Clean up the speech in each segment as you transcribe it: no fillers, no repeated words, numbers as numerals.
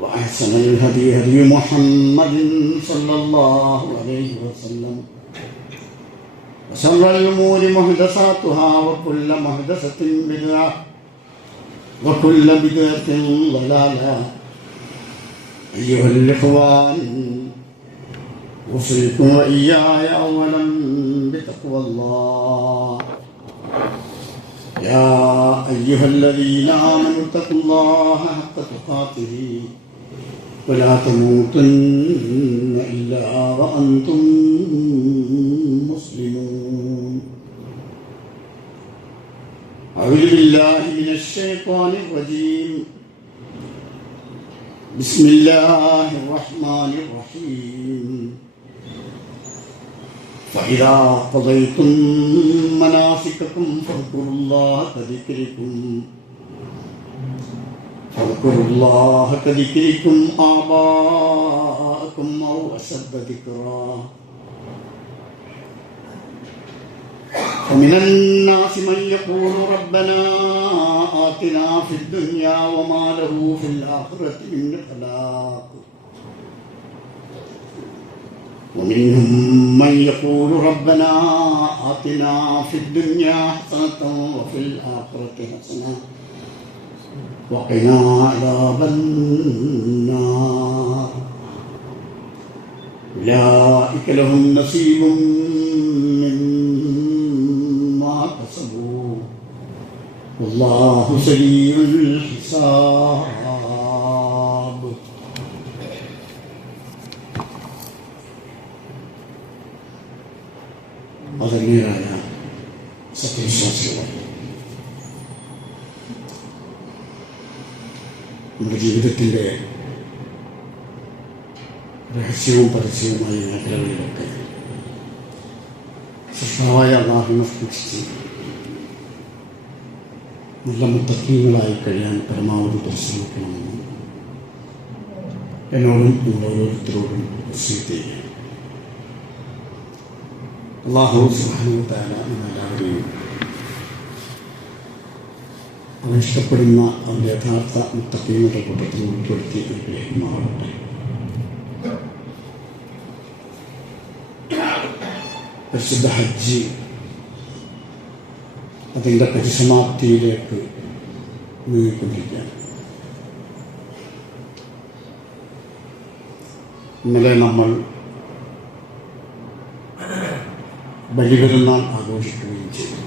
وأحسن الهدي هدي محمد صلى الله عليه وسلم وشر الأمور محدثاتها وكل محدثة بدعة وكل بدعة ضلالة. أيها الإخوان، أوصيكم وإياي أولا بتقوى الله. يا أيها الذين آمنوا اتقوا الله حق تقاته ولا تموتن إلا وأنتم مسلمون. أعوذ بالله من الشيطان الرجيم. بسم الله الرحمن الرحيم. فإذا قضيتم مناسككم فاذكروا الله كذكركم آباءكم أو أشد ذكرا. ومن الناس من يقول ربنا آتنا في الدنيا وما له في الآخرة من خلاق. ومنهم من يقول ربنا آتنا في الدنيا حسنة وفي الآخرة حسنة وقنا عذاب النار. أولئك لهم نصيب مما كسبوا والله سريع الحساب. ആദരണീയരായ സത്യവിശ്വാസികളെ, നമ്മുടെ ജീവിതത്തിൻ്റെ രഹസ്യവും പരസ്യവുമായ മേഖലകളിലൊക്കെ സൃഷ്ടാവായ അല്ലാഹുവിനെ സ്തുതിച്ച് നല്ല മുത്തഖീങ്ങളായി കഴിയാൻ പരമാവധി പരിശ്രമിക്കണമെന്ന് എന്നോടും നിങ്ങൾ ഓരോരുത്തരോടും വസിയത്ത് ചെയ്യുക. അല്ലാഹു സുബ്ഹാനഹു വ തആല എല്ലാവരെയും അവൻ ഇഷ്ടപ്പെടുന്ന അവൻ്റെ യഥാർത്ഥ മുത്തഖീങ്ങളുടെ കൂട്ടത്തിൽ ഉൾപ്പെടുത്തി അനുഗ്രഹിക്കുമാറാകട്ടെ. പരിശുദ്ധ ഹജ്ജ് അതിൻ്റെ പരിസമാപ്തിയിലേക്ക് നീങ്ങിക്കൊണ്ടിരിക്കുകയാണ്. ഇന്നലെ നമ്മൾ ബലിപെരുന്നാൾ ആഘോഷിക്കുകയും ചെയ്തു.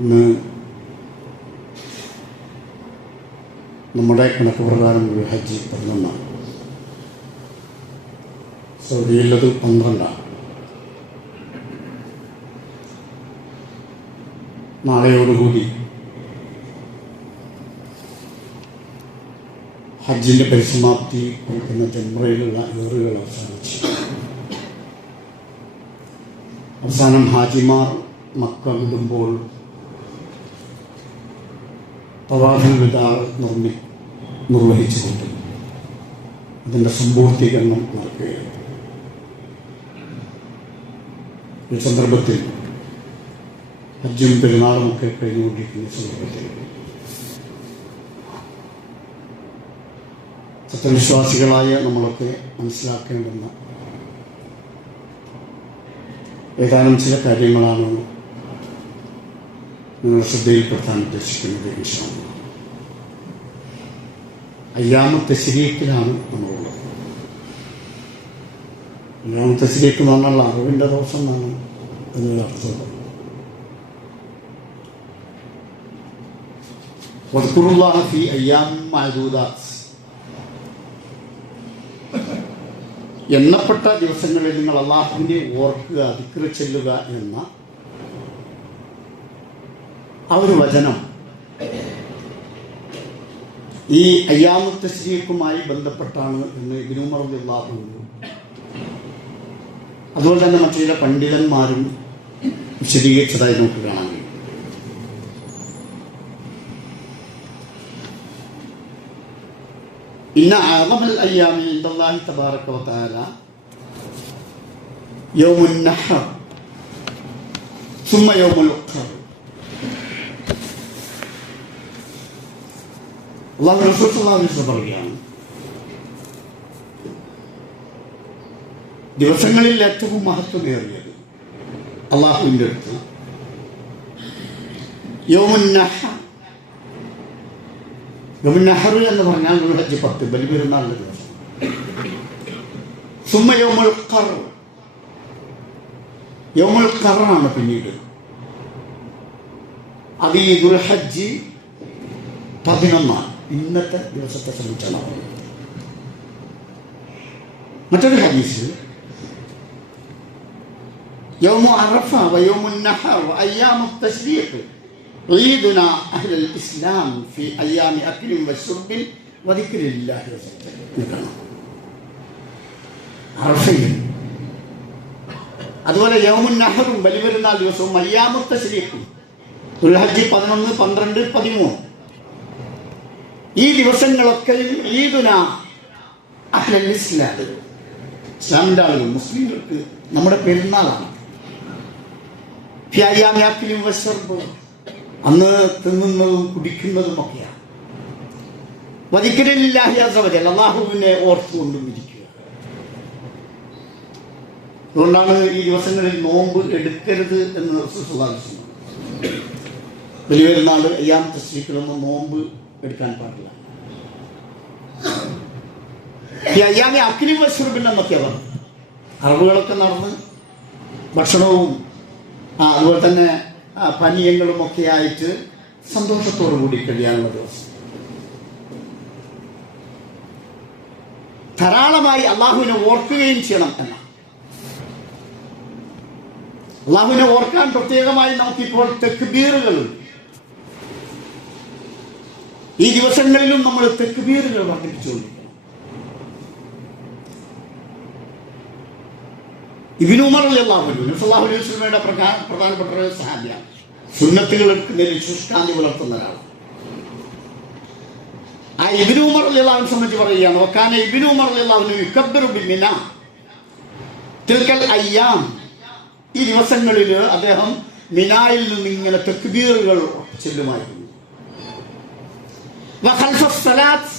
ഇന്ന് നമ്മുടെ കണക്ക് പ്രകാരം ഒരു ഹജ്ജ് 11, സൗദിയിലത് 12. നാളെയോടുകൂടി ഹജ്ജിൻ്റെ പരിസമാപ്തി കൊടുക്കുന്ന ജംറയിലുള്ള ഏറുകൾ അവസാനിച്ചു. അവസാനം ഹാജിമാർ മക്ക വിടുമ്പോൾ തവാഫുൽ വിദാ നിർവഹിച്ചുകൊണ്ട് അതിൻ്റെ സമ്പൂർത്തീകരണം നടക്കുകയാണ്. ഈ സന്ദർഭത്തിൽ ഹജ്ജും പെരുന്നാളുമൊക്കെ കഴിഞ്ഞുകൊണ്ടിരിക്കുന്ന സന്ദർഭത്തിൽ സത്യവിശ്വാസികളായ നമ്മളൊക്കെ മനസ്സിലാക്കേണ്ടുന്ന ഏതാനും ചില കാര്യങ്ങളാണ് നിങ്ങൾ ശ്രദ്ധയിൽപ്പെടുത്താൻ ഉദ്ദേശിക്കുന്നത്. ഇൻഷാ അല്ലാഹ് അയ്യാമു തശ്രീഖിലാണ് നമ്മളുള്ളത്. അയ്യാമു തശ്രീഖ് എന്ന് പറഞ്ഞാൽ അറിവിൻ്റെ ദിവസം എന്നാണ് അതിനൊരു അർത്ഥമുള്ളത്. വദ്കുറുല്ലാഹ ഫീ അയ്യാമിൻ മഅദൂദാത്ത്, എണ്ണപ്പെട്ട ദിവസങ്ങളിൽ നിങ്ങൾ അല്ലാഹുവിനെ ഓർക്കുക, ദിക്ർ ചെല്ലുക എന്ന ആ ഒരു വചനം ഈ അയ്യാമു തശ്രീഖുമായി ബന്ധപ്പെട്ടാണ് എന്ന് ഇബ്നു ഉമർ റളിയല്ലാഹു അൻഹു അതുപോലെ തന്നെ മറ്റു ചില പണ്ഡിതന്മാരും വിശദീകരിച്ചതായി നമുക്ക് കാണാൻ കഴിയും. ഇന്ന അഅ്ളമൽ അയ്യാമി ഇൻദല്ലാഹി തബാറക വ തആല യൗമുൻ നഹർ സുമ്മ യൗമുൽ ഖർ. അല്ലാഹു റസൂൽ സ്വല്ലല്ലാഹു അലൈഹി വസല്ലം പറയുകയാണ്, ദിവസങ്ങളിൽ ഏറ്റവും മഹത്വമേറിയത് അള്ളാഹുവിൻ്റെ അടുത്ത് യൗമുൻ നഹർ. യൗമുൻ നഹർ എന്ന് പറഞ്ഞാൽ ദുൽഹജ്ജ് 10 ബലിപെരുന്നാളിന്റെ ദിവസം. സുമ്മ യൗമുൽ ഖർ. യൗമുൽ ഖറാണ് പിന്നീട്. അത് ഈ ദുൽഹജ്ജ് 11 ഇന്നത്തെ ദിവസത്തെ സംബന്ധിച്ചാണ്. മറ്റൊരു ഹദീസ് യൗമു അറഫ വയൗമുൻ നഹർ വഅയ്യാമു തശ്രീഖ് ഈദുനാ അഹ്ലൽ ഇസ്ലാം ഫി അയ്യാമി അക്ലിൻ വശുർബിൻ വദിക്രില്ലാഹി വസല്ലം. അറഫയും അതുപോലെ യൗമുൻ നഹറും ബലിപെരുന്നാൾ ദിവസവും അയ്യാമു തശ്രീഖും ദുൽഹജ്ജ് 11, 12, 13 ഈ ദിവസങ്ങളൊക്കെ ഈദുനാ അഹ്ലൽ ഇസ്ലാം, ഇസ്ലാമിന്റെ ആളുകൾ മുസ്ലിങ്ങൾക്ക് നമ്മുടെ പെരുന്നാളാണ്. അന്ന് തിന്നുന്നതും കുടിക്കുന്നതും ഒക്കെയാണ്. അല്ലാഹുവിനെ ഓർത്തുകൊണ്ടും ഇരിക്കുക. അതുകൊണ്ടാണ് ഈ ദിവസങ്ങളിൽ നോമ്പ് എടുക്കരുത് എന്ന് റസൂൽ സ്വല്ലല്ലാഹു അലൈഹി വസല്ലം. വലിയ പെരുന്നാൾ അയ്യാം തശ്രീഖിലൊന്നും നോമ്പ് എടുക്കാൻ പാടില്ല. ഈ അയ്യാമി അക്ലി വശുർബിൻ എന്നൊക്കെയാ പറഞ്ഞു. അറിവുകളൊക്കെ നടന്ന് ഭക്ഷണവും അതുപോലെ തന്നെ പാനീയങ്ങളും ഒക്കെ ആയിട്ട് സന്തോഷത്തോടു കൂടി കഴിയാനുള്ള ദിവസം. ധാരാളമായി അള്ളാഹുവിനെ ഓർക്കുകയും ചെയ്യണം എന്നാണ്. അള്ളാഹുവിനെ ഓർക്കാൻ പ്രത്യേകമായി നമുക്കിപ്പോൾ തക്ബീറുകളുണ്ട്. ഈ ദിവസങ്ങളിലും നമ്മൾ തക്ബീറുകൾ വർദ്ധിപ്പിച്ചുകൊണ്ടിരിക്കണം. ഇബ്നു ഉമർ റളിയല്ലാഹു അൻഹു നബി സല്ലല്ലാഹു അലൈഹി വസല്ലമയുടെ പ്രധാനപ്പെട്ട ഒരു സഹാബിയാണ്. സുന്നത്തുകൾക്ക് നേരിൽ ശുഷ്കാന്തി പുലർത്തുന്ന ഒരാളാണ്. ആ ഇബ്നു ഉമർ റളിയല്ലാഹു അൻഹു സംബന്ധിച്ച് പറയുകയാണ്, വകാന ഇബ്നു ഉമർ റളിയല്ലാഹു അൻഹു യുകബ്ബിറു ബിമിനാ തിൽക്കൽ അയ്യാം. ഈ ദിവസങ്ങളിൽ അദ്ദേഹം മിനായിൽ നിന്ന് ഇങ്ങനെ തക്ബീറുകൾ ചൊല്ലുമായിരുന്നു. വഖൽഫ സ്വലാത്ത്,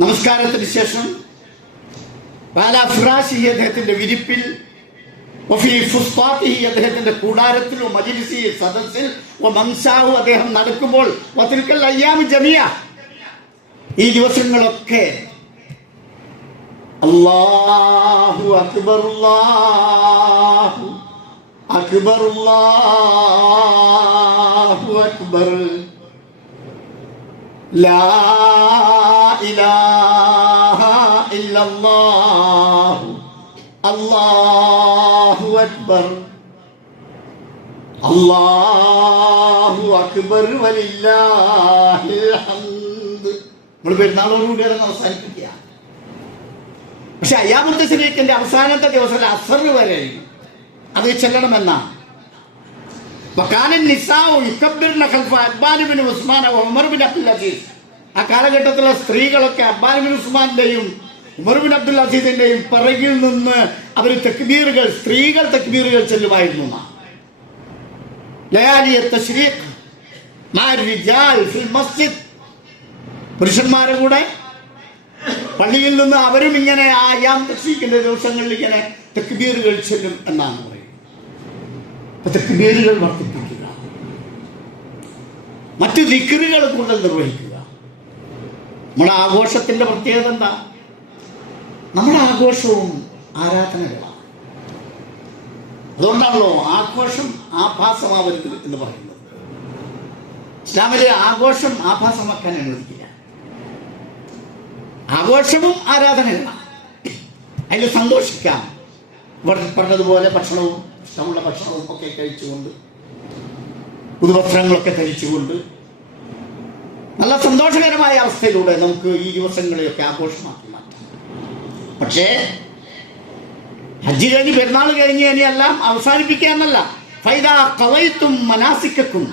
നമസ്കാരത്തിന് ശേഷം അദ്ദേഹത്തിന്റെ വിരിപ്പിൽ, അദ്ദേഹത്തിന്റെ കൂടാരത്തിൽ, സദസ്സിൽ, അദ്ദേഹം നടക്കുമ്പോൾ, ഈ ദിവസങ്ങളൊക്കെ അല്ലാഹു അക്ബർ അല്ലാഹു അക്ബർ അല്ലാഹു അക്ബർ ലാ ഇലാഹ ഇല്ലല്ലാഹു അല്ലാഹു അക്ബർ അല്ലാഹു അക്ബർ വലില്ലാഹിൽ ഹംദ്. നമ്മൾ പെരുന്നാളോടുകൂടി അത് അവസാനിപ്പിക്കുക. പക്ഷെ അയ്യാമുൽ തശ്രീഖിന്റെ അവസാനത്തെ ദിവസം അസ്ർ വരെ അത് ചെല്ലണമെന്നാണ്. ആ കാലഘട്ടത്തിലെ സ്ത്രീകളൊക്കെ അബ്ബാൻ ബിൻ ഉസ്മാന്റെയും ഉമർ ബിൻ അബ്ദുൽ അസീസിന്റെയും പിറകിൽ നിന്ന് അവർ തക്ബീറുകൾ, സ്ത്രീകൾ തക്ബീറുകൾ ചെല്ലുമായിരുന്നു. പുരുഷന്മാരെ കൂടെ പള്ളിയിൽ നിന്ന് അവരും ഇങ്ങനെ ആ അയ്യാം തശ്രീഖിന്റെ ദിവസങ്ങളിൽ ഇങ്ങനെ തക്ബീറുകൾ ചെല്ലും എന്നാണ് പറയുന്നത്. തക്ബീറുകൾ വർദ്ധിപ്പിക്കുക, മറ്റു ദിക്റുകൾ കൂടുതൽ നിർവഹിക്കുക. നമ്മുടെ ആഘോഷത്തിന്റെ പ്രത്യേകത എന്താ? നമ്മുടെ ആഘോഷവും ആരാധനകളാണ്. അതുകൊണ്ടാണല്ലോ ആഘോഷം ആഭാസമാവരുത് എന്ന് പറയുന്നത്. ഇസ്ലാമിലെ ആഘോഷം ആഭാസമാക്കാൻ അനുവദിക്കില്ല. ആഘോഷവും ആരാധനകളാണ്. അതിൽ സന്തോഷിക്കാം. പറഞ്ഞതുപോലെ ഭക്ഷണവും, ഇഷ്ടമുള്ള ഭക്ഷണവും ഒക്കെ കഴിച്ചുകൊണ്ട്, പുതുവസ്ത്രങ്ങളൊക്കെ ധരിച്ചുകൊണ്ട് നല്ല സന്തോഷകരമായ അവസ്ഥയിലൂടെ നമുക്ക് ഈ ദിവസങ്ങളെയൊക്കെ ആഘോഷമാക്കി മാറ്റാം. പക്ഷേ ഹജ്ജ് കഴിഞ്ഞ്, പെരുന്നാൾ കഴിഞ്ഞ് ഇനിയെല്ലാം അവസാനിപ്പിക്കുക എന്നല്ല. ഫൈദാ ഖളൈതും മനാസിക്കക്കും,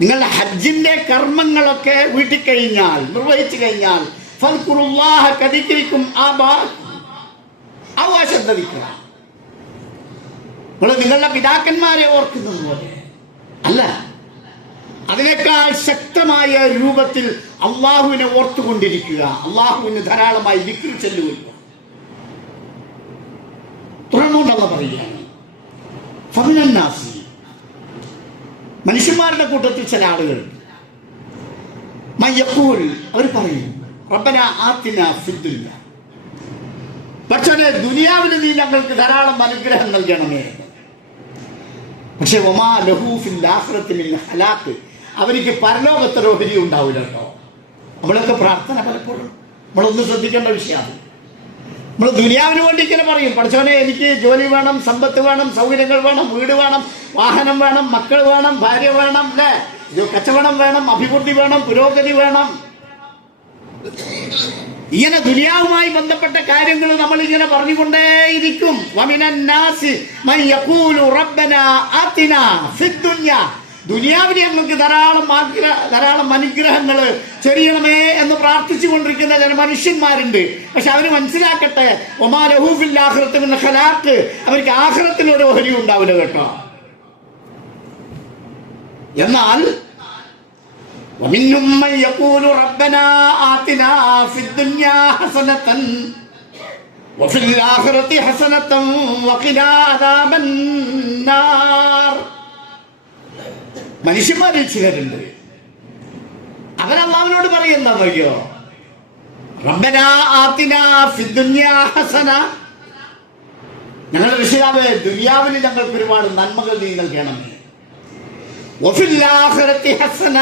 നിങ്ങളുടെ ഹജ്ജിന്റെ കർമ്മങ്ങളൊക്കെ വീട്ടിൽ കഴിഞ്ഞാൽ, നിർവഹിച്ചു കഴിഞ്ഞാൽ, ഫൽകുറുല്ലാഹ കദിക്രിക്കും ശ്രദ്ധിക്കുക. നിങ്ങൾ നിങ്ങളുടെ പിതാക്കന്മാരെ ഓർക്കുന്നത് പോലെ അല്ല, അതിനേക്കാൾ ശക്തമായ രൂപത്തിൽ അള്ളാഹുവിനെ ഓർത്തുകൊണ്ടിരിക്കുക, അള്ളാഹുവിന് ധാരാളമായി ദിക്ർ ചൊല്ലുക. തുടർന്നുകൊണ്ടല്ല പറയുകയാണ്, ഫമിനന്നാസി, മനുഷ്യന്മാരുടെ കൂട്ടത്തിൽ ചില ആളുകൾ മയ്യഖൂൽ, അവർ പറയും റബ്ബന ആതിനാ ഫിദ്ദുനിയ, പക്ഷേ ദുനിയാവിൽ നീ ഞങ്ങൾക്ക് ധാരാളം അനുഗ്രഹം നൽകണമേ. പക്ഷെ വമാ ലഹു ഫിൽ ആഖിറതി മിൻ ഹലാക്ക്, അവർക്ക് പരലോകത്തൊരു ഓഹരി ഉണ്ടാവില്ല കേട്ടോ. നമ്മളൊക്കെ പ്രാർത്ഥന പലപ്പോഴും നമ്മളൊന്നും ശ്രദ്ധിക്കേണ്ട വിഷയമാണ്. നമ്മൾ ദുനിയാവിന് വേണ്ടി ഇങ്ങനെ പറയും, പഠിച്ചവനെ എനിക്ക് ജോലി വേണം, സമ്പത്ത് വേണം, സൗകര്യങ്ങൾ വേണം, വീട് വേണം, വാഹനം വേണം, മക്കൾ വേണം, ഭാര്യ വേണം, അല്ലേ, കച്ചവടം വേണം, അഭിവൃദ്ധി വേണം, പുരോഗതി വേണം. ഇങ്ങനെ ദുനിയാവുമായി ബന്ധപ്പെട്ട കാര്യങ്ങൾ നമ്മൾ ഇങ്ങനെ പറഞ്ഞുകൊണ്ടേയിരിക്കും. വമിനന്നാസി മൻ യഖൂലു റബ്ബനാ ആതിനാ ഫിദ്ദുനിയ, ദുനിയാവിൽ ഞങ്ങൾക്ക് ധാരാളം അനുഗ്രഹങ്ങൾ ചെറിയണമേ എന്ന് പ്രാർത്ഥിച്ചു കൊണ്ടിരിക്കുന്ന ചില മനുഷ്യന്മാരുണ്ട്. പക്ഷെ അവര് മനസ്സിലാക്കട്ടെ, വമാ ലഹു ഫിൽ ആഖിറതി മിൻ ഖലാഖ്, അവർക്ക് ആഖിറത്തിലൊരു ഓഹരി ഉണ്ടാവില്ല കേട്ടോ. എന്നാൽ ومنهم من يقول ربنا آتنا في الدنيا حسنة وفي الآخرة حسنة وقنا عذاب النار. മനുഷ്യന്മാരിൽ ചിലരുണ്ട്, അവരല്ലാഹുവിനോട് പറയുന്നതറിയോ, റബ്ബനാ ആതിനാ ഫിദ്ദുനിയാ ഹസന, ഞങ്ങളുടെ രക്ഷിതാവേ ദുനിയാവിൽ ഞങ്ങൾക്ക് ഒരുപാട് നന്മകൾ നീ നൽകണമേ. വഫിൽ ആഖിറതി ഹസന,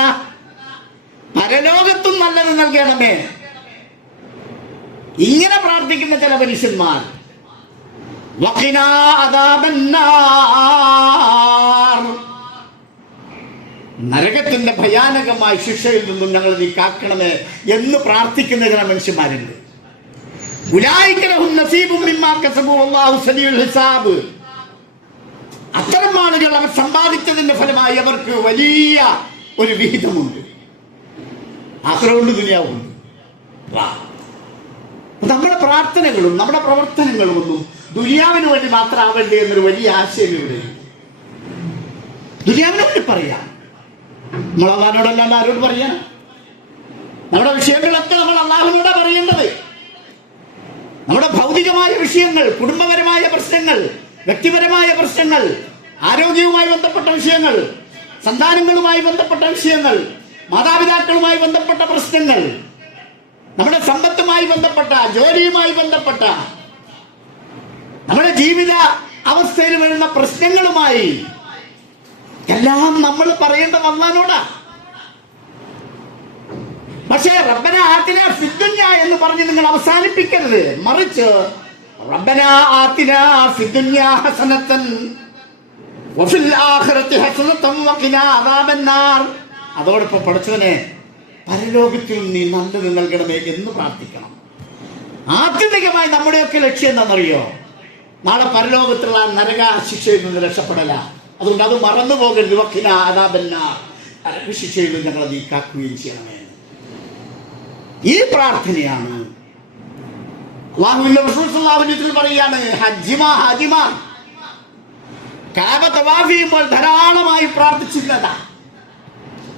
പരലോകത്തും നല്ലത് നൽകണമേ. ഇങ്ങനെ പ്രാർത്ഥിക്കുന്ന ചില മനുഷ്യന്മാർ, വഖിനാ അദാബന്നാർ, നരകത്തിന്റെ ഭയാനകമായ ശിക്ഷയിൽ നിന്നും ഞങ്ങൾ നീ കാക്കണമേ എന്ന് പ്രാർത്ഥിക്കുന്ന ചില മനുഷ്യന്മാരുണ്ട്. ഉലൈക ലഹും നസീബും മിമ്മാ കസബു വല്ലാഹു സരീഉൽ ഹിസാബ്, അത്തരം ആളുകൾ അവർ സമ്പാദിച്ചതിന്റെ ഫലമായി അവർക്ക് വലിയ ഒരു വിഹിതമുണ്ട്. ആഖിറവുണ്ട്, ദുനിയാവുണ്ട്. നമ്മുടെ പ്രാർത്ഥനകളും നമ്മുടെ പ്രവർത്തനങ്ങളും ഒന്നും ദുനിയാവിന് വേണ്ടി മാത്രമാവണ്ടേ എന്നൊരു വലിയ ആശയം ഇവിടെ. ദുനിയാവിനെ വേണ്ടി പറയാം, നമ്മൾ അള്ളാഹിനോടല്ലാണ്ട് ആരോട് പറയാൻ? നമ്മുടെ വിഷയങ്ങളൊക്കെ നമ്മൾ അള്ളാഹുവിനോടാ പറയേണ്ടത്. നമ്മുടെ ഭൗതികമായ വിഷയങ്ങൾ, കുടുംബപരമായ പ്രശ്നങ്ങൾ, വ്യക്തിപരമായ പ്രശ്നങ്ങൾ, ആരോഗ്യവുമായി ബന്ധപ്പെട്ട വിഷയങ്ങൾ, സന്താനങ്ങളുമായി ബന്ധപ്പെട്ട വിഷയങ്ങൾ, മാതാപിതാക്കളുമായി ബന്ധപ്പെട്ട പ്രശ്നങ്ങൾ, നമ്മുടെ സമ്പത്തുമായി ബന്ധപ്പെട്ട, ജോലിയുമായി ബന്ധപ്പെട്ട, നമ്മുടെ ജീവിത അവസ്ഥയിൽ വരുന്ന പ്രശ്നങ്ങളുമായി എല്ലാം നമ്മൾ പറയേണ്ടത് അല്ലാഹുവിനോടാ. പക്ഷേ റബ്ബന ആതിനാ ഫിദ്ദുനിയ എന്ന് പറഞ്ഞ് നിങ്ങൾ അവസാനിപ്പിക്കരുത്, മറിച്ച് റബ്ബന ആതിനാ ഫിദ്ദുനിയ ഹസനത്തൻ വഫിൽ ആഖിറതി ഹസനത്തൻ വഖിനാ അദാബന്നാർ, അതോടൊപ്പം പഠിച്ചവനെ പരലോകത്തിൽ നീ നല്ലത് നൽകണമേ എന്ന് പ്രാർത്ഥിക്കണം. ആത്യന്തികമായി നമ്മുടെയൊക്കെ ലക്ഷ്യം എന്താണെന്നറിയോ? നാളെ പരലോകത്തുള്ള നരക ശിക്ഷയിൽ നിന്ന് രക്ഷപ്പെടല. അതുകൊണ്ട് അത് മറന്നു പോകരുത്. വഖിനാ അദാബന്നാർ, നരക ശിക്ഷയിൽ നിന്ന് ഞങ്ങളെ നീ കാക്കുകയും ചെയ്യണമേ. ഈ പ്രാർത്ഥനയാണ് അല്ലാഹുവിന്റെ റസൂൽ സ്വല്ലല്ലാഹു അലൈഹി വസല്ലം പറയാണ്, ഹാജിമാർ കഅബ തവാഫ് ചെയ്യുമ്പോൾ ധാരാളമായി പ്രാർത്ഥിച്ചിരുന്നതാ,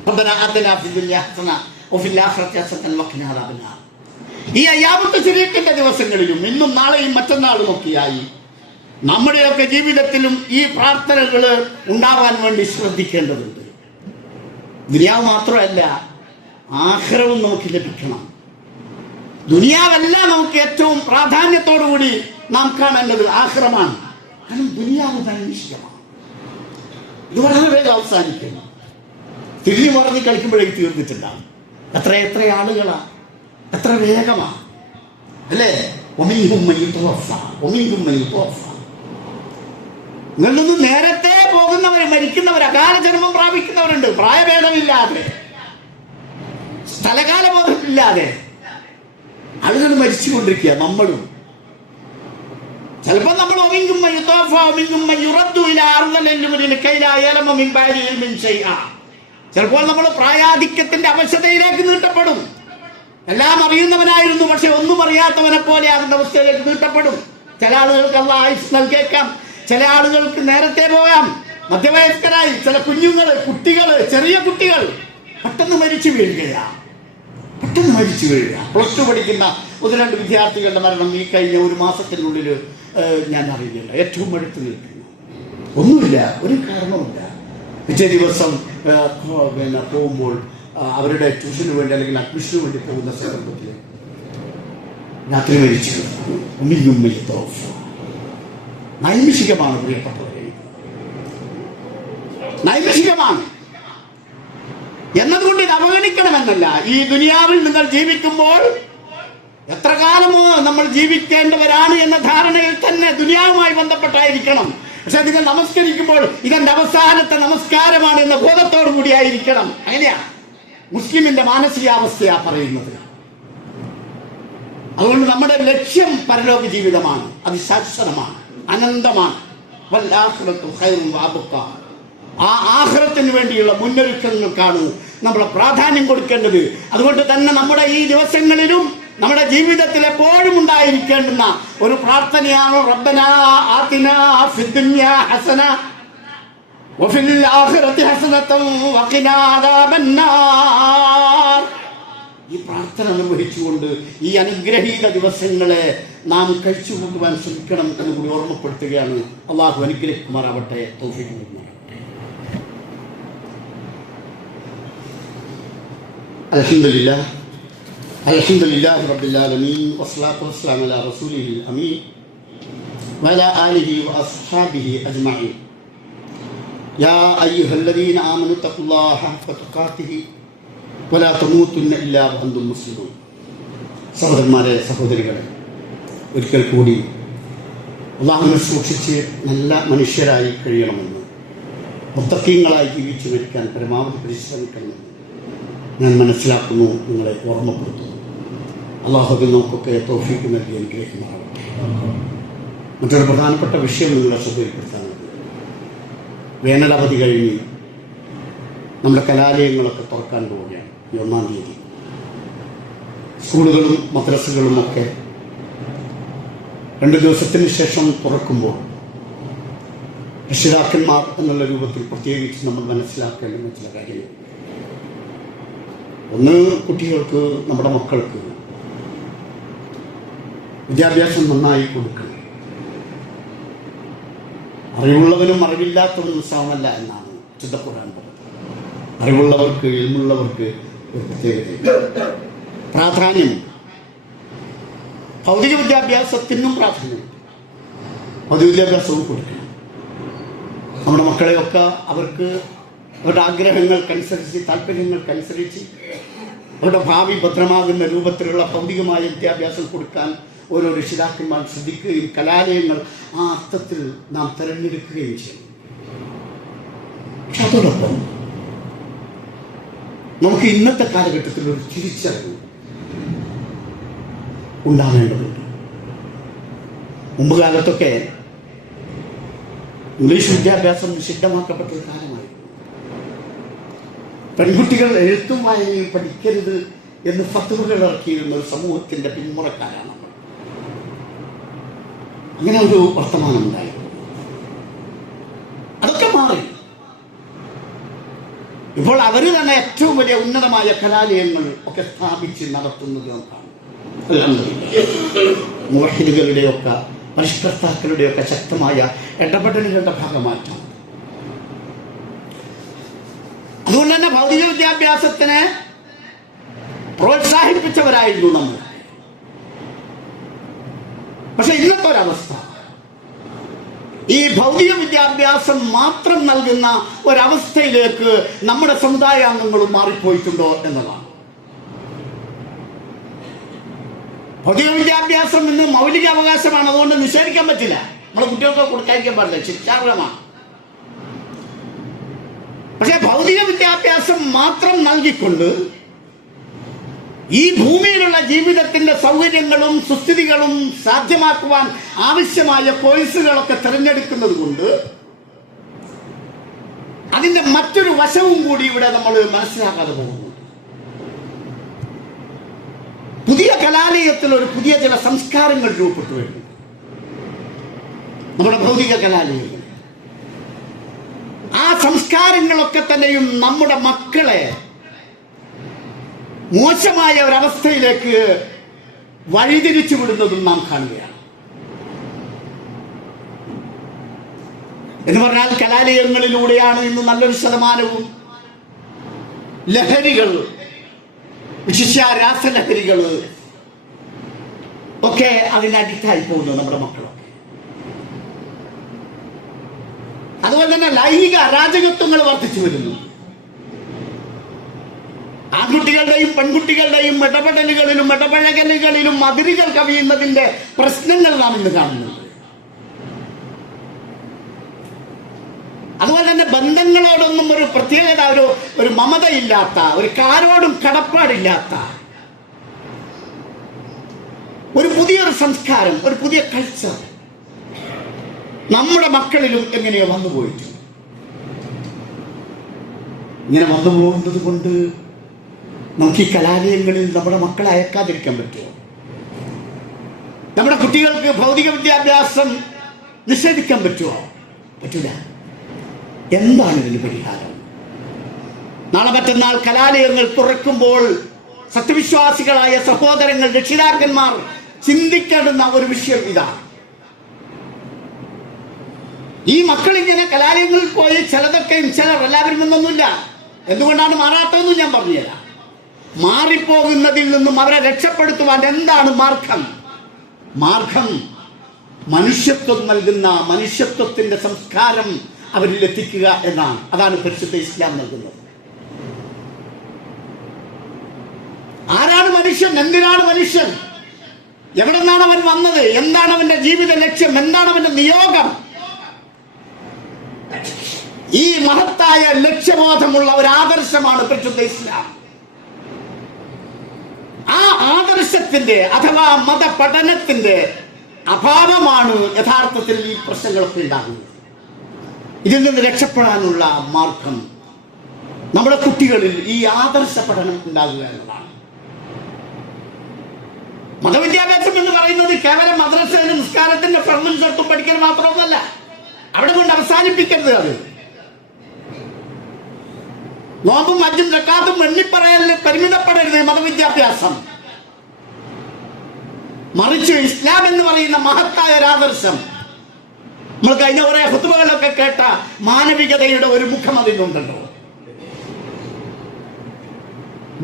റബ്ബനാ ആതിനാ ഫിദ്ദുനിയ ഹസന വഫിൽ ആഖിറതി ഹസനതൻ വഖിനാ അദാബന്നാർ. ഈ അയ്യാമത്ത് ശരീഅത്തിന്റെ ദിവസങ്ങളിലും ഇന്നും നാളെയും മറ്റന്നാളും ഒക്കെയായി നമ്മുടെയൊക്കെ ജീവിതത്തിലും ഈ പ്രാർത്ഥനകൾ ഉണ്ടാവാൻ വേണ്ടി ശ്രദ്ധിക്കേണ്ടതുണ്ട്. ദുനിയാവ് മാത്രമല്ല, ആഖിറവും നമുക്ക് ലഭിക്കണം. ദുനിയാവല്ല നമുക്ക് ഏറ്റവും പ്രാധാന്യത്തോടുകൂടി നാം കാണേണ്ടത് ആഖിറമാണ്. കാരണം ദുനിയാവ് നിശ്ചയമാണ്, ഇത് വളരെ വേഗം അവസാനിക്കും. തിരിഞ്ഞു മറിഞ്ഞ് കളിക്കുമ്പോഴേക്ക് തീർന്നിട്ടുണ്ടാവും. എത്ര ആളുകളാ, എത്ര വേഗമാ, അല്ലേ? നിങ്ങളിൽ നിന്ന് നേരത്തെ പോകുന്നവർ, മരിക്കുന്നവർ, അകാല ജന്മം പ്രാപിക്കുന്നവരുണ്ട്, പ്രായഭേദമില്ലാതെ, സ്ഥലകാലബോധമില്ലാതെ ആളുകൾ മരിച്ചുകൊണ്ടിരിക്കുക. നമ്മളും ചിലപ്പോൾ നമ്മൾ ചിലപ്പോൾ നമ്മൾ പ്രായാധിക്യത്തിന്റെ അവശതയിലേക്ക് നീട്ടപ്പെടും. എല്ലാം അറിയുന്നവനായിരുന്നു, പക്ഷെ ഒന്നും അറിയാത്തവനെ പോലെ ആകുന്ന അവസ്ഥയിലേക്ക് നീട്ടപ്പെടും. ചില ആളുകൾക്ക് അല്ലാഹ് ആയുസ് നൽകിയേക്കാം, ചില ആളുകൾക്ക് നേരത്തെ പോകാം, മധ്യവയസ്കരായി ചില കുഞ്ഞുങ്ങള്, കുട്ടികള്, ചെറിയ കുട്ടികൾ പെട്ടെന്ന് മരിച്ചു വീഴുകയാണ്. പ്ലസ് ടു പഠിക്കുന്ന 1-2 വിദ്യാർത്ഥികളുടെ മരണം ഈ കഴിഞ്ഞ ഒരു മാസത്തിനുള്ളിൽ ഞാൻ അറിയില്ല. ഏറ്റവും അടുത്ത് നിൽക്കുന്നു. ഒന്നുമില്ല, ഒരു കാരണവുമില്ല. പിറ്റേ ദിവസം പോകുമ്പോൾ അവരുടെ ട്യൂഷന് വേണ്ടി അല്ലെങ്കിൽ അഡ്മിഷന് വേണ്ടി പോകുന്ന സന്ദർഭത്തിൽ രാത്രി മരിച്ചു. നൈമിഷികമാണ് പ്രിയപ്പെട്ടവരെ, നൈമിഷികമാണ്. എന്നതുകൊണ്ട് ഇത് അവഗണിക്കണമെന്നല്ല. ഈ ദുനിയാവിൽ നിങ്ങൾ ജീവിക്കുമ്പോൾ എത്ര കാലമോ നമ്മൾ ജീവിക്കേണ്ടവരാണ് എന്ന ധാരണയിൽ തന്നെ ദുനിയാവുമായി ബന്ധപ്പെട്ടായിരിക്കണം. പക്ഷെ നിങ്ങൾ നമസ്കരിക്കുമ്പോൾ ഇതെന്റെ അവസാനത്തെ നമസ്കാരമാണ് എന്ന ബോധത്തോടു കൂടിയായിരിക്കണം. അങ്ങനെയാണ് മുസ്ലിമിന്റെ മാനസികാവസ്ഥയാ പറയുന്നത്. അതുകൊണ്ട് നമ്മുടെ ലക്ഷ്യം പരലോക ജീവിതമാണ്. അത് ശാശ്വതമാണ്, അനന്തമാണ്. ആ ആഖിറത്തിന് വേണ്ടിയുള്ള മുന്നൊരുക്കങ്ങൾക്കാണ് നമ്മൾ പ്രാധാന്യം കൊടുക്കേണ്ടത്. അതുകൊണ്ട് തന്നെ നമ്മുടെ ഈ ദിവസങ്ങളിലും നമ്മുടെ ജീവിതത്തിൽ എപ്പോഴും ഉണ്ടായിരിക്കേണ്ടുന്ന ഒരു പ്രാർത്ഥനയാണ് റബ്ബനാ ആതിനാ ഫിദ്ദുനിയാ ഹസന വഫിൽ ആഖിറതി ഹസനതൻ വഖിനാ അദാബന്നാർ. ഈ പ്രാർത്ഥന നിർവഹിച്ചുകൊണ്ട് ഈ അനുഗ്രഹീത ദിവസങ്ങളെ നാം കഴിച്ചു കൊണ്ടുപോകാൻ ശ്രമിക്കണം എന്ന് കൂടി ഓർമ്മപ്പെടുത്തുകയാണ്. അള്ളാഹു അനുഗ്രഹിക്കുമാറാവട്ടെ, തൗഫീഖ് നൽകുമാറാവട്ടെ. അൽഹംദുലില്ലാഹി റബ്ബിൽ ആലമീൻ വസ്സലാത്തു വസ്സലാമു അലാ റസൂലിഹിൽ അമീൻ വഅലാ ആലിഹി വഅസ്ഹാബിഹി അജ്മഈൻ. യാ അയ്യുഹല്ലദീന ആമനൂ തഖുല്ലാഹ ഹഖ്ക തുഖാതിഹി വലാ തമൂതുന്ന ഇല്ലാ വഅൻതും മുസ്ലിമൂൻ. സഹോദരന്മാരെ, സഹോദരികളെ, ഒരിക്കൽ കൂടി അല്ലാഹുവിനെ സൂക്ഷിച്ച് നല്ല മനുഷ്യരായി കഴിയണമെന്ന്, മുത്തഖീങ്ങളായി ജീവിച്ചു മരിക്കാൻ പരമാവധി പരിശ്രമിക്കണമെന്ന് ഞാൻ മനസ്സിലാക്കുന്നു, നിങ്ങളെ ഓർമ്മപ്പെടുത്തുന്നു. അല്ലാഹു നമുക്കൊക്കെ തൗഫീഖ് നൽകി അനുഗ്രഹിക്കുമാറാവട്ടെ. മറ്റൊരു പ്രധാനപ്പെട്ട വിഷയം നിങ്ങളെ ശ്രദ്ധയിൽപ്പെടുത്താനുള്ളത്, വേനലവധി കഴിഞ്ഞ് നമ്മുടെ കലാലയങ്ങളൊക്കെ തുറക്കാൻ പോവുകയാണ്. ഈ 1-ാം തീയതി സ്കൂളുകളും മദ്രസകളും ഒക്കെ 2 ദിവസത്തിന് ശേഷം തുറക്കുമ്പോൾ രക്ഷിതാക്കന്മാർ എന്നുള്ള രൂപത്തിൽ പ്രത്യേകിച്ച് നമ്മൾ മനസ്സിലാക്കേണ്ടുന്ന ചില കാര്യങ്ങൾ. ഒന്ന്, കുട്ടികൾക്ക്, നമ്മുടെ മക്കൾക്ക് വിദ്യാഭ്യാസം നന്നായി കൊടുക്കണം. അറിവുള്ളവനും അറിവില്ലാത്തവനും സമമല്ല എന്നാണ് വിശുദ്ധ ഖുർആൻ പറഞ്ഞത്. അറിവുള്ളവർക്ക്, ഇൽമുള്ളവർക്ക് ഒരു പ്രത്യേകത പ്രാധാന്യം. ഭൗതിക വിദ്യാഭ്യാസത്തിനും പ്രാധാന്യം, ഭൗതിക വിദ്യാഭ്യാസവും കൊടുക്കണം. നമ്മുടെ മക്കളെയൊക്കെ അവർക്ക് അവരുടെ ആഗ്രഹങ്ങൾക്കനുസരിച്ച്, താല്പര്യങ്ങൾക്കനുസരിച്ച് അവരുടെ ഭാവി ഭദ്രമാകുന്ന രൂപത്തിലുള്ള ഭൗതികമായ വിദ്യാഭ്യാസം കൊടുക്കാൻ ഓരോ രക്ഷിതാക്കന്മാർ ശ്രദ്ധിക്കുകയും കലാലയങ്ങൾ ആ അർത്ഥത്തിൽ നാം തിരഞ്ഞെടുക്കുകയും ചെയ്യും. പക്ഷെ അതോടൊപ്പം നമുക്ക് ഇന്നത്തെ കാലഘട്ടത്തിൽ ഒരു തിരിച്ചറിവ് ഉണ്ടാവേണ്ടതുണ്ട്. മുമ്പ് കാലത്തൊക്കെ ഇംഗ്ലീഷ് വിദ്യാഭ്യാസം നിഷിദ്ധമാക്കപ്പെട്ട ഒരു കാലമായി. പെൺകുട്ടികൾ എഴുത്തും വായനയും പഠിക്കരുത് എന്ന് ഫത്വകൾ ഇറക്കിയിരുന്ന ഒരു സമൂഹത്തിന്റെ പിന്മുറക്കാരാണ് നമ്മൾ. അങ്ങനെ ഒരു വർത്തമാനം ഉണ്ടായിരുന്നു. അതൊക്കെ മാറി. ഇപ്പോൾ അവർ തന്നെ ഏറ്റവും വലിയ ഉന്നതമായ കലാലയങ്ങൾ ഒക്കെ സ്ഥാപിച്ച് നടത്തുന്നത് നമുക്കാണ്. മുവഹിദുകളുടെയൊക്കെ പരിഷ്കർത്താക്കളുടെയൊക്കെ ശക്തമായ ഇടപെടലുകളുടെ ഭാഗമായിട്ടാണ്. അതുകൊണ്ട് തന്നെ ഭൗതിക വിദ്യാഭ്യാസത്തിനെ പ്രോത്സാഹിപ്പിച്ചവരായിരുന്നു നമ്മൾ. പക്ഷെ ഇന്നത്തെ ഒരവസ്ഥ, ഈ ഭൗതിക വിദ്യാഭ്യാസം മാത്രം നൽകുന്ന ഒരവസ്ഥയിലേക്ക് നമ്മുടെ സമുദായാംഗങ്ങളും മാറിപ്പോയിട്ടുണ്ടോ എന്നതാണ്. ഭൗതിക വിദ്യാഭ്യാസം ഇന്ന് മൗലിക അവകാശമാണ്, അതുകൊണ്ട് നിഷേധിക്കാൻ പറ്റില്ല. നമ്മളെ കുട്ടികൾക്ക് കൊടുക്കാതിരിക്കാൻ പാടില്ല, ശിക്ഷാർഹമാണ്. പക്ഷെ ഭൗതിക വിദ്യാഭ്യാസം മാത്രം നൽകിക്കൊണ്ട് ഈ ഭൂമിയിലുള്ള ജീവിതത്തിന്റെ സൗകര്യങ്ങളും സുസ്ഥിതികളും സാധ്യമാക്കുവാൻ ആവശ്യമായ കോഴ്സുകളൊക്കെ തിരഞ്ഞെടുക്കുന്നത് കൊണ്ട് അതിന്റെ മറ്റൊരു വശവും കൂടി ഇവിടെ നമ്മൾ മനസ്സിലാക്കാതെ പോകുന്നു. പുതിയ കലാലയത്തിൽ ഒരു പുതിയ ചില സംസ്കാരങ്ങൾ രൂപപ്പെട്ടു വരുന്നു. നമ്മുടെ ഭൗതിക കലാലയങ്ങൾ സംസ്കാരങ്ങളൊക്കെ തന്നെയും നമ്മുടെ മക്കളെ മോശമായ ഒരവസ്ഥയിലേക്ക് വഴിതിരിച്ചു വിടുന്നതും നാം കാണുകയാണ്. എന്ന് പറഞ്ഞാൽ കലാലയങ്ങളിലൂടെയാണ് ഇന്ന് നല്ലൊരു ശതമാനവും ലഹരികൾ, വിശിഷ്യ രാസലഹരികൾ ഒക്കെ അതിന് അഡിക്റ്റായി പോകുന്നു നമ്മുടെ മക്കളൊക്കെ. അതുപോലെ തന്നെ ലൈംഗിക അരാജകത്വങ്ങൾ വർദ്ധിച്ചു വരുന്നു. ആൺകുട്ടികളുടെയും പെൺകുട്ടികളുടെയും ഇടപെടലുകളിലും അതിരുകൾ കവിയുന്നതിന്റെ പ്രശ്നങ്ങൾ നാം ഇന്ന് കാണുന്നുണ്ട്. അതുപോലെ തന്നെ ബന്ധങ്ങളോടൊന്നും ഒരു പ്രത്യേകത, ഒരു മമതയില്ലാത്ത, ഒരു കാരോടും കടപ്പാടില്ലാത്ത ഒരു പുതിയൊരു സംസ്കാരം, ഒരു പുതിയ കൾച്ചർ നമ്മുടെ മക്കളിലും എങ്ങനെയോ വന്നുപോയിട്ട്, ഇങ്ങനെ വന്നു പോകുന്നത് കൊണ്ട് നമുക്ക് ഈ കലാലയങ്ങളിൽ നമ്മുടെ മക്കളെ അയക്കാതിരിക്കാൻ പറ്റുമോ? നമ്മുടെ കുട്ടികൾക്ക് ഭൗതിക വിദ്യാഭ്യാസം നിഷേധിക്കാൻ പറ്റുമോ? പറ്റില്ല. എന്താണ് ഇതിന് പരിഹാരം? നാളെ മറ്റന്നാൾ കലാലയങ്ങൾ തുറക്കുമ്പോൾ സത്യവിശ്വാസികളായ സഹോദരങ്ങൾ, രക്ഷിതാക്കന്മാർ ചിന്തിക്കേണ്ടുന്ന ഒരു വിഷയം ഇതാണ്. ഈ മക്കൾ ഇങ്ങനെ കലാലയങ്ങളിൽ പോയി ചിലതൊക്കെയും ചിലർ എല്ലാവരും ഒന്നൊന്നുമില്ല, എന്തുകൊണ്ടാണ് മാറാത്തതെന്ന് ഞാൻ പറഞ്ഞുതരാം. മാറിപ്പോകുന്നതിൽ നിന്നും അവരെ രക്ഷപ്പെടുത്തുവാൻ എന്താണ് മാർഗം? മനുഷ്യത്വം നൽകുന്ന മനുഷ്യത്വത്തിന്റെ സംസ്കാരം അവരിൽ എത്തിക്കുക എന്നാണ്. അതാണ് പരിശുദ്ധ ഇസ്ലാം നൽകുന്നത്. ആരാണ് മനുഷ്യൻ? എന്തിനാണ് മനുഷ്യൻ? എവിടെ നിന്നാണ് അവൻ വന്നത്? എന്താണ് അവന്റെ ജീവിത ലക്ഷ്യം? എന്താണ് അവന്റെ നിയോഗം? ഈ മഹത്തായ ലക്ഷ്യബോധമുള്ള ഒരു ആദർശമാണ് പരിശുദ്ധ ഇസ്ലാം. ആ ആദർശത്തിന്റെ അഥവാ മത പഠനത്തിന്റെ അഭാവമാണ് യഥാർത്ഥത്തിൽ ഈ പ്രശ്നങ്ങളൊക്കെ ഉണ്ടാകുന്നത്. ഇതിൽ നിന്ന് രക്ഷപ്പെടാനുള്ള മാർഗം നമ്മുടെ കുട്ടികളിൽ ഈ ആദർശ പഠനം ഉണ്ടാകുക എന്നതാണ്. മതവിദ്യാഭ്യാസം എന്ന് പറയുന്നത് കേവലം മദ്രസയിലെ നിസ്കാരത്തിന്റെ ഫ്രണ്ട്സ് തൊട്ടും പഠിക്കൽ മാത്രമൊന്നുമല്ല. അവിടെ കൊണ്ട് അവസാനിപ്പിക്കരുത്. അത് നോമ്പും ഹജ്ജും സക്കാത്തും എണ്ണിപ്പറയലിൽ പരിമിതപ്പെടരുത് മതവിദ്യാഭ്യാസം. മറിച്ച് ഇസ്ലാം എന്ന് പറയുന്ന മഹത്തായ ഒരാദർശം, നമ്മൾ കഴിഞ്ഞ കുറെ ഖുതുബകളൊക്കെ കേട്ട മാനവികതയുടെ ഒരു മുഖം അതിനുണ്ടല്ലോ.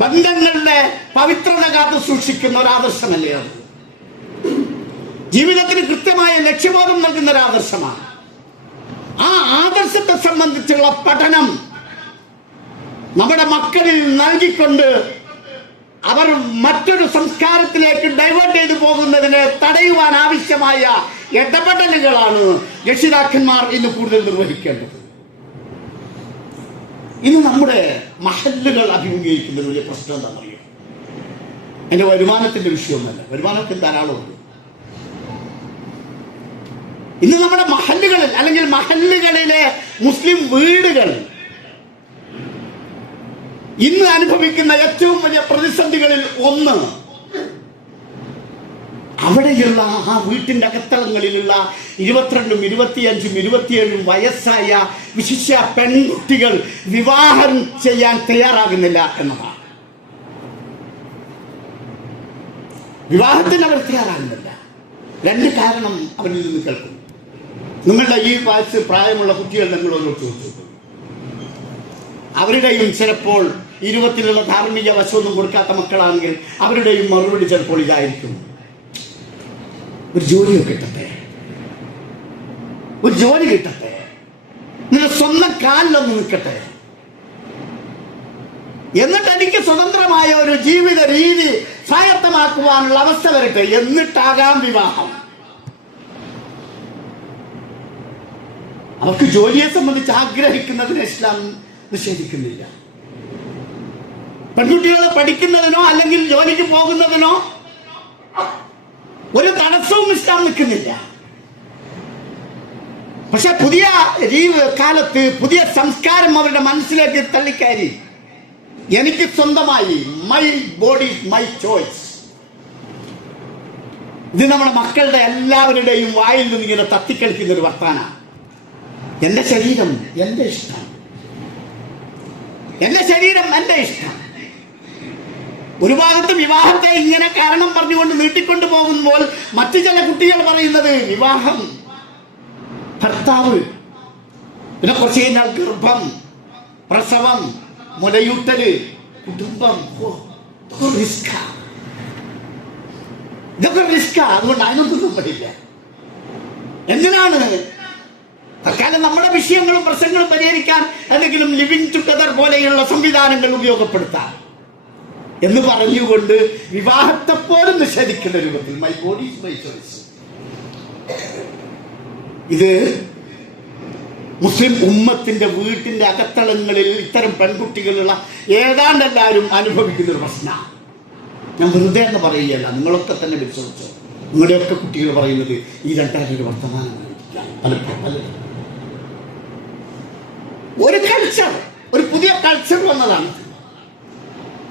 ബന്ധങ്ങളുടെ പവിത്രത കാത്തു സൂക്ഷിക്കുന്ന ഒരാദർശമല്ലേ അത്? ജീവിതത്തിന് കൃത്യമായ ലക്ഷ്യബോധം നൽകുന്ന ഒരാദർശമാണ്. ആ ആദർശത്തെ സംബന്ധിച്ചുള്ള പഠനം നമ്മുടെ മക്കളിൽ നൽകിക്കൊണ്ട് അവർ മറ്റൊരു സംസ്കാരത്തിലേക്ക് ഡൈവേർട്ട് ചെയ്തു പോകുന്നതിനെ തടയുവാൻ ആവശ്യമായ ഇടപെടലുകളാണ് രക്ഷിതാക്കന്മാർ ഇന്ന് കൂടുതൽ നിർവഹിക്കേണ്ടത്. ഇന്ന് നമ്മുടെ മഹല്ലുകൾ അഭിമുഖീകരിക്കുന്ന വലിയ പ്രശ്നം എന്താണെന്നറിയോ? എന്റെ വരുമാനത്തിന്റെ വിഷയമൊന്നല്ല, വരുമാനത്തിൽ ധാരാളമുണ്ട്. ഇന്ന് നമ്മുടെ മഹല്ലുകളിൽ അല്ലെങ്കിൽ മഹല്ലുകളിലെ മുസ്ലിം വീടുകൾ ഇന്ന് അനുഭവിക്കുന്ന ഏറ്റവും വലിയ പ്രതിസന്ധികളിൽ ഒന്ന്, അവിടെയുള്ള ആ വീട്ടിന്റെ അകത്തളങ്ങളിലുള്ള 22, 25, 27 വയസ്സായ വിശിഷ്യ പെൺകുട്ടികൾ വിവാഹം ചെയ്യാൻ തയ്യാറാകുന്നില്ല എന്നതാണ്. വിവാഹത്തിന് അവർ തയ്യാറാകുന്നില്ല. രണ്ട് കാരണം അവരിൽ നിന്ന് കേൾക്കും. നിങ്ങളുടെ ഈ വയസ്സ് പ്രായമുള്ള കുട്ടികൾ നിങ്ങളോട് ചോദിച്ചു, അവരുടെയും ചിലപ്പോൾ ഇരുപത്തിലുള്ള ധാർമ്മിക വശമൊന്നും കൊടുക്കാത്ത മക്കളാണെങ്കിൽ അവരുടെയും മറുപടി ചിലപ്പോൾ ഇതായിരിക്കും: ഒരു ജോലിയൊക്കെ കിട്ടട്ടെ, ഒരു ജോലി കിട്ടട്ടെ, നിന്റെ സ്വന്തം കാലിലൊന്ന് നിൽക്കട്ടെ, എന്നിട്ട് എനിക്ക് സ്വതന്ത്രമായ ഒരു ജീവിത രീതി സ്വായത്തമാക്കുവാനുള്ള അവസ്ഥ വരട്ടെ, എന്നിട്ടാകാം വിവാഹം. അവർക്ക് ജോലിയെ സംബന്ധിച്ച് ആഗ്രഹിക്കുന്നതിന് ഇസ്ലാം നിഷേധിക്കുന്നില്ല. പെൺകുട്ടികൾ പഠിക്കുന്നതിനോ അല്ലെങ്കിൽ ജോലിക്ക് പോകുന്നതിനോ ഒരു തടസ്സവും ഇസ്ലാം നിൽക്കുന്നില്ല. പക്ഷെ പുതിയ കാലത്ത് പുതിയ സംസ്കാരം അവരുടെ മനസ്സിലേക്ക് തള്ളിക്കയറി, എനിക്ക് സ്വന്തമായി, മൈ ബോഡി മൈ ചോയ്സ്. ഇത് നമ്മുടെ മക്കളുടെ എല്ലാവരുടെയും വായിൽ നിന്ന് ഇങ്ങനെ തത്തിക്കളിക്കുന്ന ഒരു വർത്താന. എന്റെ ശരീരം, എന്റെ ഇഷ്ടം, എന്റെ ശരീരം എന്റെ ഇഷ്ടം. ഒരു ഭാഗത്ത് വിവാഹത്തെ ഇങ്ങനെ കാരണം പറഞ്ഞുകൊണ്ട് നീട്ടിക്കൊണ്ടു പോകുമ്പോൾ മറ്റു ചില കുട്ടികൾ പറയുന്നത് വിവാഹം, ഭർത്താവ്, പിന്നെ കുറച്ച് കഴിഞ്ഞാൽ ഗർഭം, പ്രസവം, മുലയൂട്ടല്, കുടുംബം. ഇതൊക്കെ റിസ്കാ. അതുകൊണ്ട് അതിനൊന്നും പറ്റില്ല. എന്തിനാണ് തൽക്കാലം നമ്മുടെ വിഷയങ്ങളും പ്രശ്നങ്ങളും പരിഹരിക്കാൻ എന്തെങ്കിലും ലിവിങ് ടുഗദർ പോലെയുള്ള സംവിധാനങ്ങൾ ഉപയോഗപ്പെടുത്താം എന്ന് പറഞ്ഞുകൊണ്ട് വിവാഹത്തെ പോലും നിഷേധിക്കുന്ന രൂപത്തിൽ my body is my choice. ഇത് മുസ്ലിം ഉമ്മത്തിന്റെ വീട്ടിന്റെ അകത്തളങ്ങളിൽ ഇത്തരം പെൺകുട്ടികളുള്ള ഏതാണ്ട് എല്ലാവരും അനുഭവിക്കുന്ന ഒരു പ്രശ്നമാണ്. ഞാൻ വെറുതെ എന്ന് പറയുകയല്ല, നിങ്ങളൊക്കെ തന്നെ വിശ്വസിച്ചു. നിങ്ങളുടെയൊക്കെ കുട്ടികൾ പറയുന്നത് ഈ രണ്ടായിരം വർത്തമാനമാണ്. പലപ്പോഴും ഒരു കൾച്ചർ, ഒരു പുതിയ കൾച്ചർ വന്നതാണ്.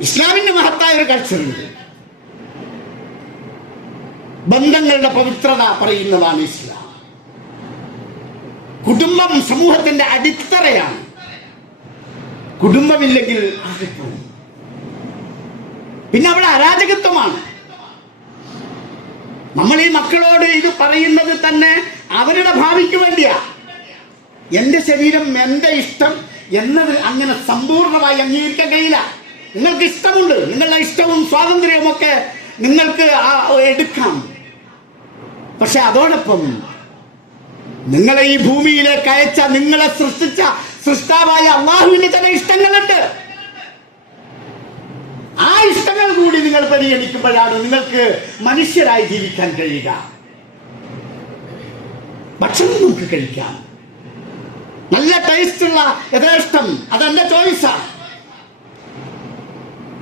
ഇസ്ലാമിന്റെ മഹത്തായ ഒരു കൾച്ചറുണ്ട്. ബന്ധങ്ങളുടെ പവിത്രത പറയുന്നതാണ് ഇസ്ലാം. കുടുംബം സമൂഹത്തിന്റെ അടിത്തറയാണ്. കുടുംബമില്ലെങ്കിൽ ആകെപ്പോഴും പിന്നെ അവിടെ അരാജകത്വമാണ്. നമ്മൾ ഈ മക്കളോട് ഇത് പറയുന്നത് തന്നെ അവരുടെ ഭാവിക്ക് വേണ്ടിയാ. എന്റെ ശരീരം എന്റെ ഇഷ്ടം എന്നത് അങ്ങനെ സമ്പൂർണമായി അംഗീകരിക്കാൻ കഴിയില്ല. നിങ്ങൾക്ക് ഇഷ്ടമുണ്ട്, നിങ്ങളുടെ ഇഷ്ടവും സ്വാതന്ത്ര്യവും ഒക്കെ നിങ്ങൾക്ക് എടുക്കാം. പക്ഷെ അതോടൊപ്പം നിങ്ങളെ ഈ ഭൂമിയിലേക്ക് അയച്ച, നിങ്ങളെ സൃഷ്ടിച്ച സൃഷ്ടാവായ അള്ളാഹുവിന്റെ ചില ഇഷ്ടങ്ങളുണ്ട്. ആ ഇഷ്ടങ്ങൾ കൂടി നിങ്ങൾ പരിഗണിക്കുമ്പോഴാണ് നിങ്ങൾക്ക് മനുഷ്യരായി ജീവിക്കാൻ കഴിയുക. ഭക്ഷണം നമുക്ക് കഴിക്കാം, നല്ല ടേസ്റ്റുള്ള യഥേഷ്ടം, അതെന്റെ ചോയ്സാണ്.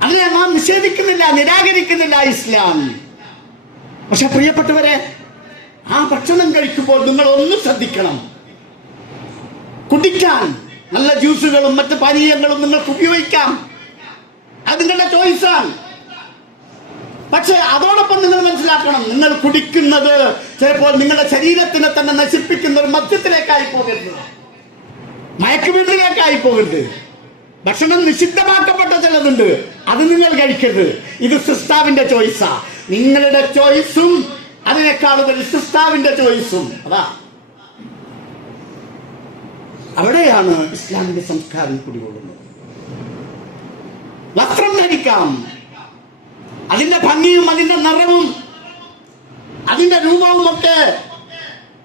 അതിനെ നാം നിഷേധിക്കുന്നില്ല, നിരാകരിക്കുന്നില്ല ഇസ്ലാം. പക്ഷെ പ്രിയപ്പെട്ടവരെ, ആ ഭക്ഷണം കഴിക്കുമ്പോൾ നിങ്ങൾ ഒന്ന് ശ്രദ്ധിക്കണം. കുടിക്കാൻ നല്ല ജ്യൂസുകളും മറ്റ് പാനീയങ്ങളും നിങ്ങൾക്ക് ഉപയോഗിക്കാം, അത് നിങ്ങളുടെ ചോയ്സാണ്. പക്ഷെ അതോടൊപ്പം നിങ്ങൾ മനസ്സിലാക്കണം, നിങ്ങൾ കുടിക്കുന്നത് ചിലപ്പോൾ നിങ്ങളുടെ ശരീരത്തിനെ തന്നെ നശിപ്പിക്കുന്ന ഒരു മദ്യത്തിലേക്കായി പോകരുത്, മയക്കുമരുന്നിലേക്കായി പോകരുത്. ഭക്ഷണം നിഷിദ്ധമാക്കപ്പെട്ട ചിലതുണ്ട്, അത് നിങ്ങൾ കഴിക്കരുത്. ഇത് സിസ്റ്റാവിന്റെ ചോയ്സാ. നിങ്ങളുടെ ചോയ്സും അതിനേക്കാൾ സിസ്റ്റാവിന്റെ ചോയ്സും. അതാ അവിടെയാണ് ഇസ്ലാമിന്റെ സംസ്കാരം കുടികൊള്ളുന്നത്. വസ്ത്രം ധരിക്കാം, അതിന്റെ ഭംഗിയും അതിന്റെ നിറവും അതിന്റെ രൂപവും ഒക്കെ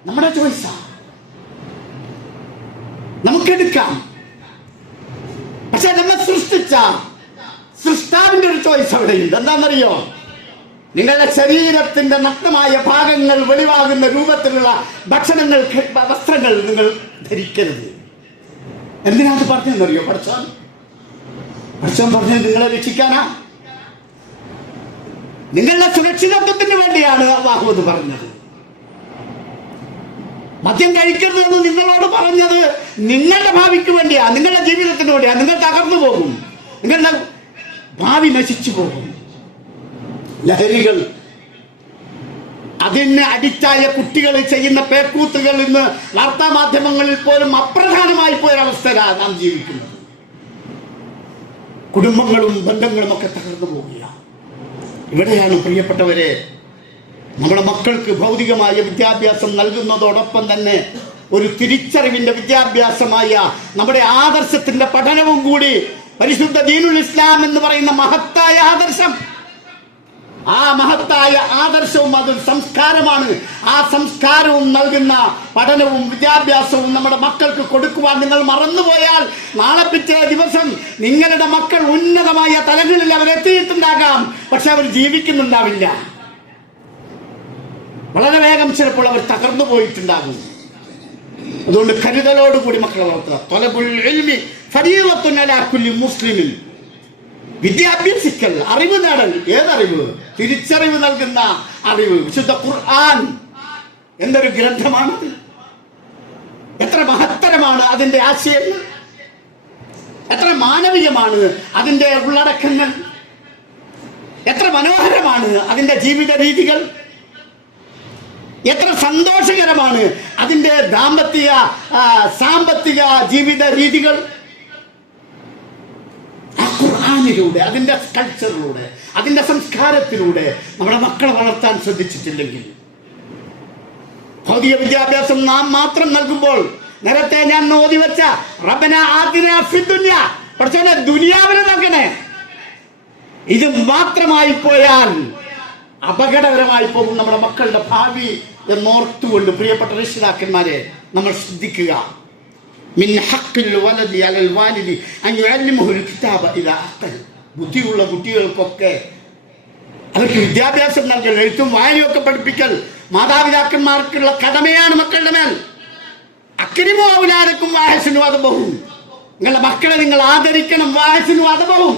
നമ്മുടെ ചോയ്സാ, നമുക്കെടുക്കാം. പക്ഷെ നമ്മെ സൃഷ്ടിച്ച സൃഷ്ടാവിന്റെ ഒരു ചോയ്സ് അവിടെയുണ്ട്. എന്താണെന്നറിയോ? നിങ്ങളുടെ ശരീരത്തിന്റെ നഗ്നമായ ഭാഗങ്ങൾ വെളിവാകുന്ന രൂപത്തിലുള്ള ഭക്ഷണങ്ങൾ, വസ്ത്രങ്ങൾ നിങ്ങൾ ധരിക്കരുത്. എന്തിനാണ് പറഞ്ഞതെന്നറിയോ? പഠിച്ചോൻ പറഞ്ഞത് നിങ്ങളെ രക്ഷിക്കാനാ, നിങ്ങളുടെ സുരക്ഷിതത്വത്തിന് വേണ്ടിയാണ് അല്ലാഹു അത് പറഞ്ഞത്. മദ്യം കഴിക്കരുത് എന്ന് നിങ്ങളോട് പറഞ്ഞത് നിങ്ങളുടെ ഭാവിക്ക് വേണ്ടിയാ, നിങ്ങളുടെ ജീവിതത്തിന് വേണ്ടിയാ. നിങ്ങൾ തകർന്നു പോകും, നിങ്ങളുടെ ഭാവി നശിച്ചു പോകും. ലഹരികൾ, അതിന് അഡിക്റ്റായ കുട്ടികൾ ചെയ്യുന്ന പേക്കൂത്തുകൾ ഇന്ന് വാർത്താ മാധ്യമങ്ങളിൽ പോലും അപ്രധാനമായി പോയൊരവസ്ഥയിലാണ് നാം ജീവിക്കുന്നത്. കുടുംബങ്ങളും ബന്ധങ്ങളും ഒക്കെ തകർന്നു പോവുകയാണ്. ഇവിടെയാണ് പ്രിയപ്പെട്ടവരെ, നമ്മുടെ മക്കൾക്ക് ഭൗതികമായ വിദ്യാഭ്യാസം നൽകുന്നതോടൊപ്പം തന്നെ ഒരു തിരിച്ചറിവിന്റെ വിദ്യാഭ്യാസമായ നമ്മുടെ ആദർശത്തിന്റെ പഠനവും കൂടി, പരിശുദ്ധ ദീനുൽ ഇസ്ലാം എന്ന് പറയുന്ന മഹത്തായ ആദർശം, ആ മഹത്തായ ആദർശവും അതൊരു സംസ്കാരമാണ്. ആ സംസ്കാരവും നൽകുന്ന പഠനവും വിദ്യാഭ്യാസവും നമ്മുടെ മക്കൾക്ക് കൊടുക്കുവാൻ നിങ്ങൾ മറന്നുപോയാൽ നാളെ പിറ്റേ ദിവസം നിങ്ങളുടെ മക്കൾ ഉന്നതമായ തലങ്ങളിൽ അവരെത്തിയിട്ടുണ്ടാകാം, പക്ഷെ അവർ ജീവിക്കുന്നുണ്ടാവില്ല. വളരെ വേഗം ചിലപ്പോൾ അവർ തകർന്നു പോയിട്ടുണ്ടാകും. അതുകൊണ്ട് കരുതലോടുകൂടി മക്കളെ വളർത്തുക. ത്വലബുൽ ഇൽമി ഫരീളത്തുൻ അലാ കുല്ലി മുസ്ലിമിൻ. വിദ്യാഭ്യസിക്കൽ, അറിവ് നേടൽ. ഏതറിവ്? തിരിച്ചറിവ് നൽകുന്ന അറിവ്. വിശുദ്ധ ഖുർആൻ എന്തൊരു ഗ്രന്ഥമാണത്! എത്ര മഹത്തരമാണ് അതിന്റെ ആശയങ്ങൾ, എത്ര മാനവികമാണ് അതിന്റെ ഉള്ളടക്കങ്ങൾ, എത്ര മനോഹരമാണ് അതിന്റെ ജീവിത രീതികൾ, എത്ര സന്തോഷകരമാണ് അതിന്റെ ദാമ്പത്യ സാമ്പത്തിക ജീവിത രീതികൾ. ഖുർആനിലൂടെ, അതിൻ്റെ കൾച്ചറിലൂടെ, അതിൻ്റെ സംസ്കാരത്തിലൂടെ നമ്മുടെ മക്കളെ വളർത്താൻ ശ്രദ്ധിച്ചിട്ടില്ലെങ്കിൽ, ഭൗതിക വിദ്യാഭ്യാസം നാം മാത്രം നൽകുമ്പോൾ, നേരത്തെ ഞാൻ ഓതി വെച്ച റബ്ബന ആതിനാ ഫിദ്ദുനിയ, പഠിച്ചോനെ ദുനിയാവിനെ നൽകണേ, ഇത് മാത്രമായി പോയാൽ അപകടകരമായി പോകും നമ്മുടെ മക്കളുടെ ഭാവി എന്നോർത്തുകൊണ്ട് പ്രിയപ്പെട്ട രക്ഷിതാക്കന്മാരെ നമ്മൾ ശ്രദ്ധിക്കുക. മിൻ ഹഖ്ഖിൽ വലദി അലൽ വാലിദി അൻ യുഅല്ലിമുഹുൽ കിതാബ ഇദാ അഖൽ. ബുദ്ധിയുള്ള കുട്ടികൾക്കൊക്കെ അവർക്ക് വിദ്യാഭ്യാസം നൽകൽ, എഴുത്തും വായനയൊക്കെ പഠിപ്പിക്കൽ മാതാപിതാക്കന്മാർക്കുള്ള കടമയാണ് മക്കളുടെ മേൽ. അക്രിമു ഔലാദക്കും വഅഹ്സിനു അദ്ബഹും. നിങ്ങളുടെ മക്കളെ നിങ്ങൾ ആദരിക്കണം. വഅഹ്സിനു അദ്ബഹും,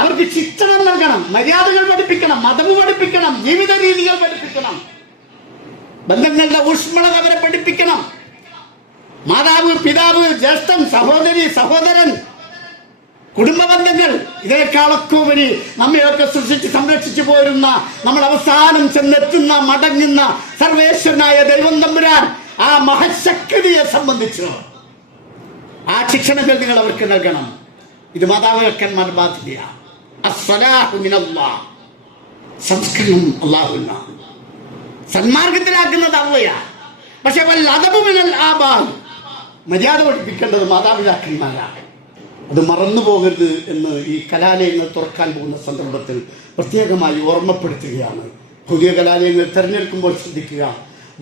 അവർക്ക് ശിക്ഷണം നൽകണം, മര്യാദകൾ പഠിപ്പിക്കണം, മതം പഠിപ്പിക്കണം, ജീവിത രീതികൾ പഠിപ്പിക്കണം, ബന്ധങ്ങളുടെ ഊഷ്മളത അവരെ പഠിപ്പിക്കണം. മാതാവ്, പിതാവ്, ജ്യേഷ്ഠൻ, സഹോദരി, സഹോദരൻ, കുടുംബ ബന്ധങ്ങൾ, ഇതിനേക്കാളൊക്കെ ഉപരി നമ്മയൊക്കെ സൃഷ്ടിച്ച് സംരക്ഷിച്ചു പോരുന്ന, നമ്മൾ അവസാനം ചെന്നെത്തുന്ന മടങ്ങുന്ന സർവേശ്വരനായ ദൈവം തമ്പുരാൻ ആ മഹശക്തിയെ സംബന്ധിച്ച് ആ ശിക്ഷണങ്ങൾ നിങ്ങൾ അവർക്ക് നൽകണം. ഇത് മാതാപിതാക്കന്മാരുടെ ബാധ്യതയാണ്. അസ്സലാഹു മിനല്ലാഹ്, സംസ്കരണം അല്ലാഹുവിനാണ്, സന്മാർഗത്തിലാക്കുന്നത് അള്ളയാണ്. പക്ഷെ വല്ലദബു മിനൽ ആബാ, മര്യാദ പഠിപ്പിക്കേണ്ടത് മാതാപിതാക്കന്മാരാണ്. അത് മറന്നു പോകരുത് എന്ന് ഈ കലാലയങ്ങൾ തുറക്കാൻ പോകുന്ന സന്ദർഭത്തിൽ പ്രത്യേകമായി ഓർമ്മപ്പെടുത്തുകയാണ്. പുതിയ കലാലയങ്ങൾ തിരഞ്ഞെടുക്കുമ്പോൾ ശ്രദ്ധിക്കുക.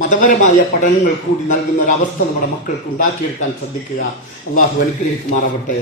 മതപരമായ പഠനങ്ങൾ കൂടി നൽകുന്ന ഒരവസ്ഥ നമ്മുടെ മക്കൾക്ക് ഉണ്ടാക്കിയെടുക്കാൻ ശ്രദ്ധിക്കുക. അള്ളാഹു അനുഗ്രഹിക്കുമാറാവട്ടെ.